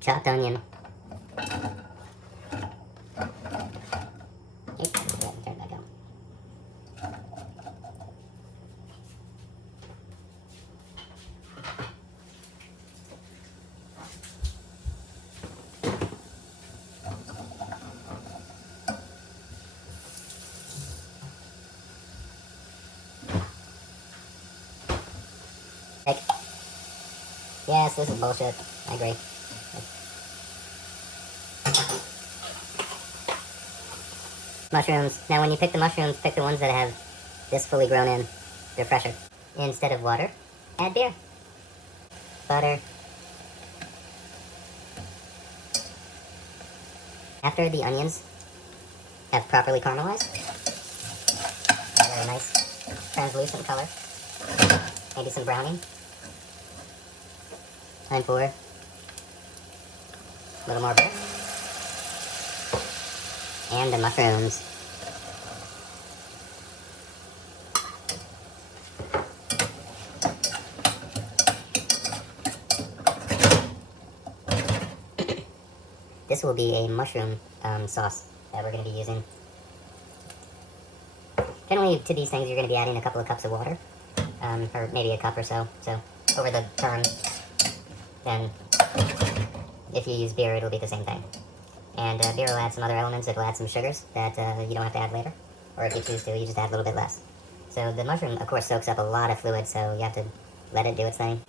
chopped onion. Okay, turn back on. Yes, this is bullshit. I agree. Mushrooms. Now when you pick the mushrooms, pick the ones that have this fully grown in. They're fresher. Instead of water, add beer. Butter. After the onions have properly caramelized, they're a nice translucent color. Maybe some browning. Time for a little more beer. And the mushrooms. This will be a mushroom sauce that we're going to be using. Generally, to these things, you're going to be adding a couple of cups of water, or maybe a cup or so. So, over the term, then if you use beer, it'll be the same thing. And beer will add some other elements. It'll add some sugars that you don't have to add later. Or if you choose to, you just add a little bit less. So the mushroom, of course, soaks up a lot of fluid, so you have to let it do its thing.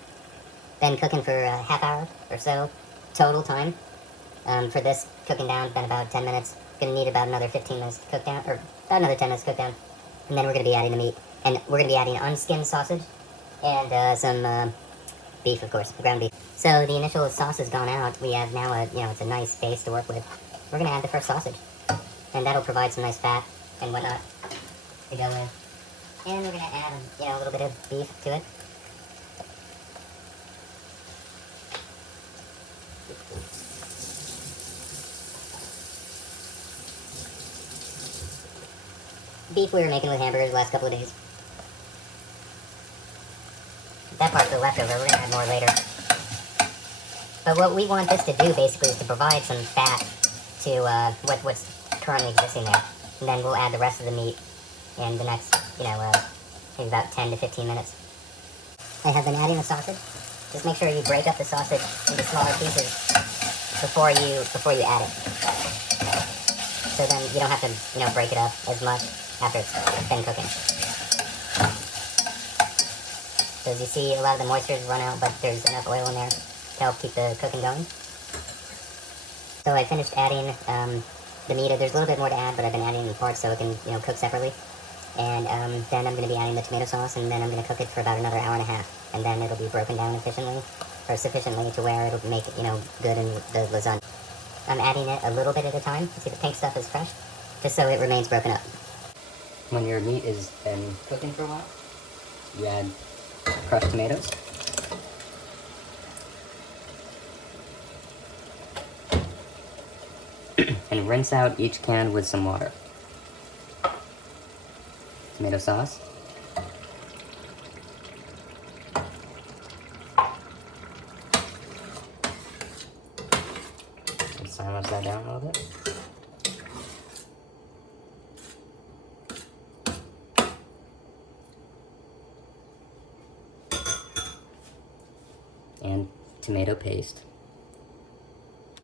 Been cooking for a half hour or so, total time. For this, cooking down, been about 10 minutes. Gonna need about another 15 minutes to cook down, or about another 10 minutes to cook down. And then we're gonna be adding the meat. And we're gonna be adding unskinned sausage and some beef, of course, ground beef. So the initial sauce has gone out. We have now it's a nice base to work with. We're gonna add the first sausage, and that'll provide some nice fat and whatnot to go in. And we're gonna add, a little bit of beef to it. Beef we were making with hamburgers the last couple of days. That part's the leftover. We're gonna add more later. But what we want this to do basically is to provide some fat to what's currently existing there. And then we'll add the rest of the meat in the next, maybe about 10 to 15 minutes. I have been adding the sausage. Just make sure you break up the sausage into smaller pieces before you add it. So then you don't have to, break it up as much after it's been cooking. So as you see, a lot of the moisture's run out, but there's enough oil in there to help keep the cooking going. So I finished adding the meat. There's a little bit more to add, but I've been adding in parts so it can, cook separately. And then I'm going to be adding the tomato sauce, and then I'm going to cook it for about another hour and a half. And then it'll be broken down efficiently, or sufficiently to where it'll make it, good in the lasagna. I'm adding it a little bit at a time. You see the pink stuff is fresh, just so it remains broken up. When your meat has been cooking for a while, you add crushed tomatoes. And rinse out each can with some water. Tomato sauce. Let's silence that down a little bit. And tomato paste.